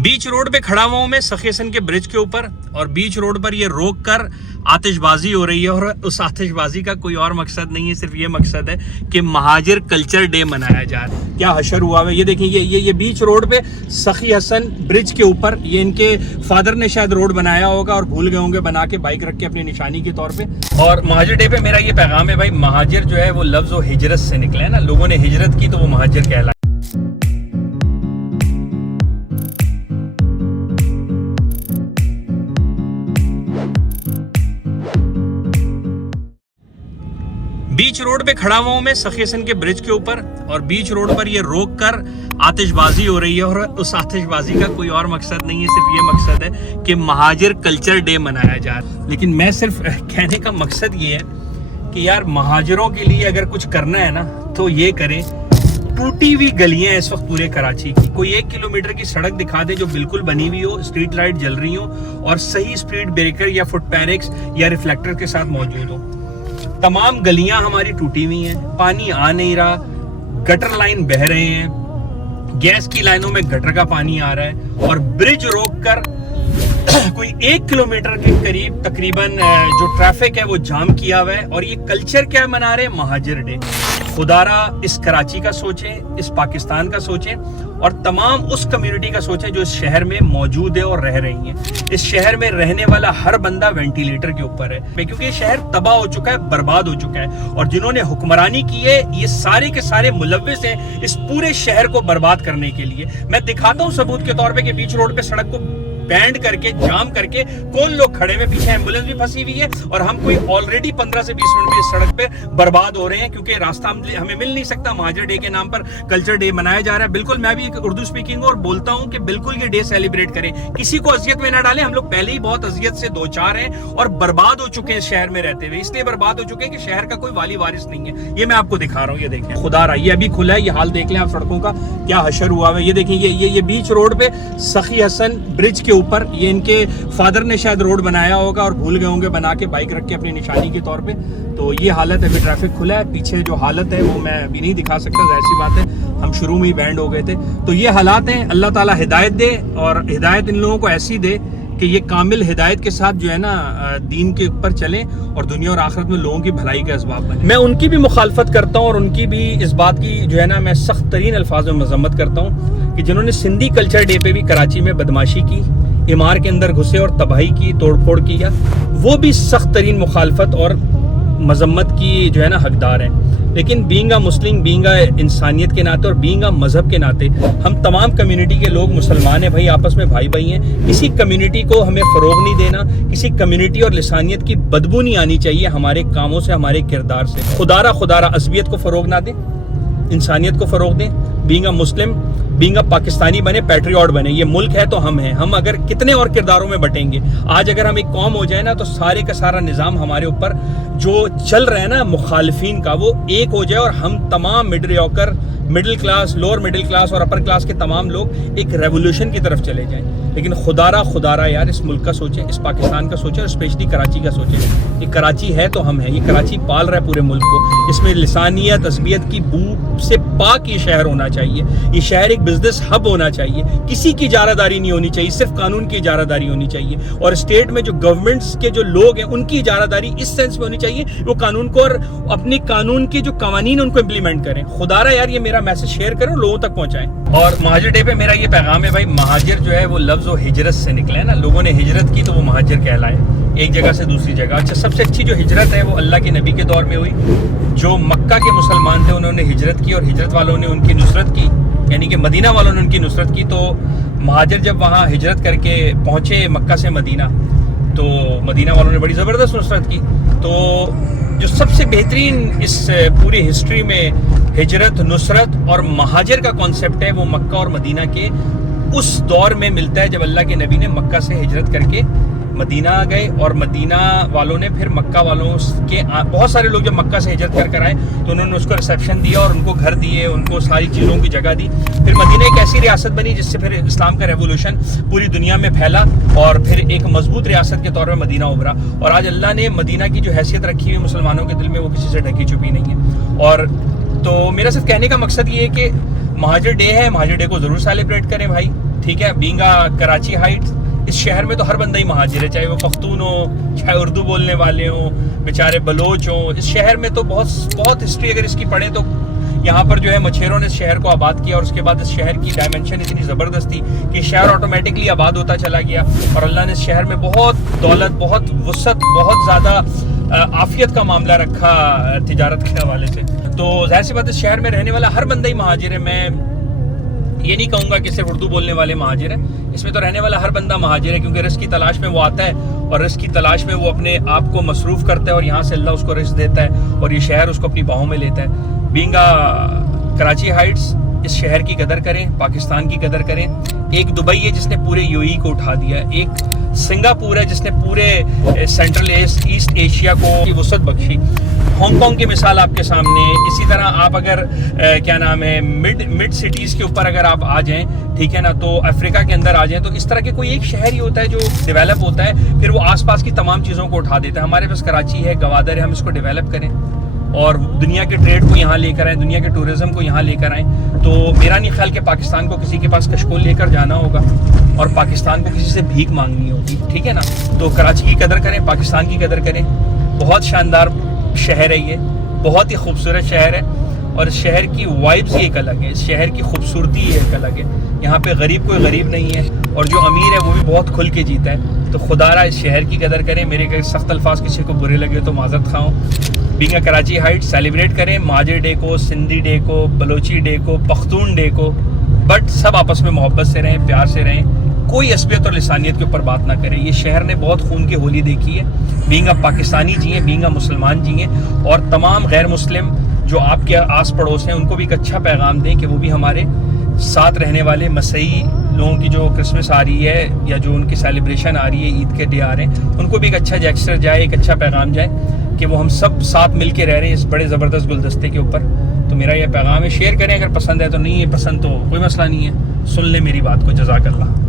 बीच road पे खड़ा हुआ हूँ मैं सखीसन के ब्रिज के ऊपर और बीच रोड पर ये रोक कर आतिशबाजी हो रही है और उस आतिशबाजी का कोई और मकसद नहीं है, सिर्फ ये मकसद है कि महाजिर कल्चर डे मनाया जा रहा है। क्या हशर हुआ है, ये देखें, ये बीच रोड पे सखी हसन ब्रिज के ऊपर, ये इनके फादर ने शायद रोड बनाया होगा और भूल गए होंगे बना के बाइक रख के अपनी निशानी के तौर पे। और महाजिर डे पे मेरा ये पैगाम है भाई, महाजिर जो है वो लफ्ज़ वो हिजरत से निकला है ना, लोगों ने हिजरत की तो वो महाजिर कहलाए। बीच रोड पे खड़ा हुआ हूँ मैं सखीसन के ब्रिज के ऊपर और बीच रोड पर ये रोक कर आतिशबाजी हो रही है और उस आतिशबाजी का कोई और मकसद नहीं है, सिर्फ ये मकसद है कि महाजिर कल्चर डे मनाया जा रहा है। लेकिन मैं सिर्फ कहने का मकसद ये है कि यार महाजिरों के लिए अगर कुछ करना है ना तो ये करें। टूटी हुई गलियां इस वक्त पूरे कराची की, कोई 1 किलोमीटर की सड़क दिखा दे जो बिल्कुल बनी हुई हो, स्ट्रीट लाइट जल रही हो और सही स्पीड ब्रेकर या फुट पैनिक्स या रिफ्लेक्टर के साथ मौजूद हो। तमाम गलियां हमारी टूटी हुई हैं, पानी आ नहीं रहा, गटर लाइन बह रहे हैं, गैस की लाइनों में गटर का पानी आ रहा है और ब्रिज रोककर कोई 1 किलोमीटर के करीब तकरीबन जो ट्रैफिक है वो जाम किया हुआ है। और ये कल्चर क्या मना रहे हैं, महाजिर डे। खुदारा इस कराची का सोचें, इस पाकिस्तान का सोचें और तमाम उस कम्युनिटी का सोचें जो इस शहर में मौजूद है और रह रही है। इस शहर में रहने वाला हर बंदा वेंटिलेटर के ऊपर है क्योंकि ये शहर तबाह हो चुका है, बर्बाद हो चुका है और जिन्होंने हुक्मरानी की है ये सारे के सारे मुलव्विस हैं इस पूरे शहर को बर्बाद करने के लिए। मैं दिखाता हूँ सबूत के तौर पे कि बीच रोड पे सड़क को बैंड करके जाम करके कौन लोग खड़े हुए, पीछे एम्बुलेंस भी फंसी हुई है और हम कोई ऑलरेडी 15 से 20 मिनट में इस सड़क पे बर्बाद हो रहे हैं क्योंकि रास्ता हमें मिल नहीं सकता। महाजिर डे के नाम पर कल्चर डे मनाया जा रहा है। बिल्कुल, मैं भी एक उर्दू स्पीकिंग और बोलता हूं कि बिल्कुल ये डे सेलिब्रेट करें, किसी को अजियत में ना डालें। हम लोग पहले ही बहुत अजियत से दो चार हैं और बर्बाद हो चुके हैं शहर में रहते हुए, इसलिए बर्बाद हो चुके हैं कि शहर का कोई वाली वारिस नहीं है। ये मैं आपको दिखा रहा हूँ, ये देखें खुदारा, ये अभी खुला है, ये हाल देख लें आप सड़कों का क्या हशर हुआ है। ये देखें, ये बीच रोड पे सखी हसन ब्रिज के ऊपर, ये इनके फादर ने शायद रोड बनाया होगा और भूल गए होंगे बना के बाइक रख के अपनी निशानी के तौर पे। तो ये हालत है, अभी ट्रैफिक खुला है, पीछे जो हालत है वो मैं अभी नहीं दिखा सकता, जाहिर सी बात है, हम शुरू में ही बैंड हो गए थे। तो ये हालात हैं, अल्लाह ताला हिदायत दे और हिदायत इन लोगों को ऐसी दे कि ये कामिल हिदायत के साथ जो है ना दीन के ऊपर चलें और दुनिया और आखिरत में लोगों की भलाई का असबाब बने। मैं उनकी भी मुखालफत करता हूँ और उनकी भी इस बात की जो है ना मैं सख्त तरीन अल्फाज में मजम्मत करता हूँ कि जिन्होंने सिंधी कल्चर डे पे भी कराची में बदमाशी की, इमार के अंदर घुसे और तबाही की, तोड़फोड़ किया, वो भी सख्त तरीन मुखालफत और मजम्मत की जो है ना हकदार हैं। लेकिन being a Muslim, being a इंसानियत के नाते और बीइंग अ मजहब के नाते हम तमाम कम्युनिटी के लोग मुसलमान हैं भाई, आपस में भाई भाई हैं। किसी कम्युनिटी को हमें फ़रोग नहीं देना, किसी कम्युनिटी और लिसानियत की बदबू नहीं आनी चाहिए हमारे कामों से, हमारे किरदार से। खुदारा असबियत को फ़रोग ना दें, इंसानियत को फ़रोग दें। Being a Muslim, being a Pakistani बने, पैट्रियट बने। ये मुल्क है तो हम हैं। हम अगर कितने और किरदारों में बटेंगे, आज अगर हम एक कौम हो जाए ना तो सारे का सारा निज़ाम हमारे ऊपर जो चल रहा है ना मुखालिफिन का, वो एक हो जाए और हम तमाम middle class, lower middle class और अपर क्लास के तमाम लोग एक रेवोल्यूशन की तरफ चले जाएं। लेकिन खुदारा यार इस मुल्क का सोचें, इस पाकिस्तान का सोचें और स्पेशली कराची का सोचें। ये कराची है तो हम हैं, ये कराची पाल रहा है पूरे मुल्क को। इसमें लिसानियत, असबियत की बू से पाक ये शहर होना चाहिए। ये शहर एक बिजनेस हब होना चाहिए, किसी की इजारादारी नहीं होनी चाहिए, सिर्फ कानून की इजारादारी होनी चाहिए। और स्टेट में जो गवर्नमेंट्स के जो लोग हैं उनकी इजारादारी इस सेंस में होनी चाहिए, वो कानून को और अपने कानून के जो कवानीन उनको इम्प्लीमेंट करें। खुदारा यार ये मेरा मैसेज शेयर करें, लोगों तक पहुंचाएं। और महाजिर डे पे मेरा ये पैगाम है भाई, महाजिर जो है वो लफ्ज़ वो हिजरत से निकला है ना, लोगों ने हिजरत की तो वो महाजिर कहलाए, एक जगह से दूसरी जगह। अच्छा, सबसे अच्छी जो हिजरत है वो अल्लाह के नबी के दौर में हुई। जो मक्का के मुसलमान थे उन्होंने हिजरत की और हिजरत वालों ने उनकी नुसरत की, यानी कि मदीना वालों ने उनकी नुसरत की। तो महाजिर जब वहाँ हिजरत करके पहुँचे मक्का से मदीना, तो मदीना वालों ने बड़ी ज़बरदस्त नुसरत की। तो जो सबसे बेहतरीन इस पूरी हिस्ट्री में हिजरत, नुसरत और महाजिर का कॉन्सेप्ट है वो मक्का और मदीना के उस दौर में मिलता है जब अल्लाह के नबी ने मक्का से हिजरत करके मदीना गए और मदीना वालों ने फिर मक्का वालों के बहुत सारे लोग जब मक्का से हिजरत कर आए तो उन्होंने उसको रिसेप्शन दिया और उनको घर दिए, उनको सारी चीज़ों की जगह दी। फिर मदीना एक ऐसी रियासत बनी जिससे फिर इस्लाम का रेवोल्यूशन पूरी दुनिया में फैला और फिर एक मजबूत रियासत के तौर में मदीना उभरा। और आज अल्लाह ने मदीना की जो हैसियत रखी हुई मुसलमानों के दिल में वो किसी से ढकी छुपी नहीं है। और तो मेरा सिर्फ कहने का मकसद ये है कि महाजिर डे है, महाजिर डे को ज़रूर सेलिब्रेट करें भाई। ٹھیک ہے. بینگ کراچی ہائٹس, اس شہر میں تو ہر بندہ ہی مہاجر ہے, چاہے وہ پختون ہو, چاہے اردو بولنے والے ہوں, بیچارے بلوچ ہوں. اس شہر میں تو بہت ہسٹری اگر اس کی پڑھیں تو یہاں پر جو ہے مچھیروں نے اس شہر کو آباد کیا, اور اس کے بعد اس شہر کی ڈائمنشن اتنی زبردست تھی کہ شہر آٹومیٹکلی آباد ہوتا چلا گیا, اور اللہ نے اس شہر میں بہت دولت, بہت وسعت, بہت زیادہ عافیت کا معاملہ رکھا تجارت کے حوالے سے. تو ظاہر سی بات اس شہر میں رہنے والا ہر بندہ ہی مہاجر ہے. میں یہ نہیں کہوں گا کہ صرف اردو بولنے والے مہاجر ہیں, اس میں تو رہنے والا ہر بندہ مہاجر ہے, کیونکہ رزق کی تلاش میں وہ آتا ہے, اور رزق کی تلاش میں وہ اپنے آپ کو مصروف کرتا ہے, اور یہاں سے اللہ اس کو رزق دیتا ہے, اور یہ شہر اس کو اپنی باہوں میں لیتا ہے. بینگ کراچی ہائٹس, اس شہر کی قدر کریں, پاکستان کی قدر کریں. ایک دبئی ہے جس نے پورے یو ای کو اٹھا دیا, ایک سنگاپور ہے جس نے پورے سینٹرل ایسٹ ایشیا کو وسعت بخشی. ہانگ کانگ کی مثال آپ کے سامنے. اسی طرح آپ اگر کیا نام ہے مڈ سٹیز کے اوپر اگر آپ آ جائیں, ٹھیک ہے نا, تو افریقہ کے اندر آ جائیں, تو اس طرح کے کوئی ایک شہر ہی ہوتا ہے جو ڈیولپ ہوتا ہے, پھر وہ آس پاس کی تمام چیزوں کو اٹھا دیتا ہے. ہمارے پاس کراچی ہے, گوادر ہے, ہم اس کو ڈیولپ کریں اور دنیا کے ٹریڈ کو یہاں لے کر آئیں, دنیا کے ٹورزم کو یہاں لے کر آئیں. تو میرا نہیں خیال کہ پاکستان کو کسی کے پاس کشکول لے کر جانا ہوگا اور پاکستان کو کسی سے بھیک مانگنی ہوگی, ٹھیک ہے نا. تو کراچی کی قدر کریں, پاکستان کی قدر کریں. بہت شاندار شہر ہے یہ, بہت ہی خوبصورت شہر ہے, اور اس شہر کی وائبز ہی ایک الگ ہے, اس شہر کی خوبصورتی ہی ایک الگ ہے. یہاں پہ غریب کوئی غریب نہیں ہے, اور جو امیر ہے وہ بھی بہت کھل کے جیتا ہے. تو خدا را اس شہر کی قدر کریں. میرے سخت الفاظ کسی کو برے لگے تو معذرت خواہ ہوں. بینگ کراچی ہائٹ سیلیبریٹ کریں مہاجر ڈے کو, سندھی ڈے کو, بلوچی ڈے کو, پختون ڈے کو, بٹ سب آپس میں محبت سے رہیں, پیار سے رہیں, کوئی عصبیت اور لسانیت کے اوپر بات نہ کریں. یہ شہر نے بہت خون کی ہولی دیکھی ہے. بینگ پاکستانی جیئیں, بینگ مسلمان جیئیں, اور تمام غیر مسلم جو آپ کے آس پڑوس ہیں ان کو بھی ایک اچھا پیغام دیں کہ وہ بھی ہمارے ساتھ رہنے والے مسیحی لوگوں کی جو کرسمس آ رہی ہے یا جو ان کی سیلیبریشن آ رہی ہے, عید کے ڈے آ رہے ہیں, ان کو بھی ایک اچھا جیکسچر جائے, ایک اچھا پیغام جائے کہ وہ ہم سب ساتھ مل کے رہ رہے ہیں اس بڑے زبردست گلدستے کے اوپر. تو میرا یہ پیغام ہے, شیئر کریں اگر پسند ہے تو, نہیں ہے پسند تو کوئی مسئلہ نہیں ہے, سن لیں میری بات کو. جزاک اللہ.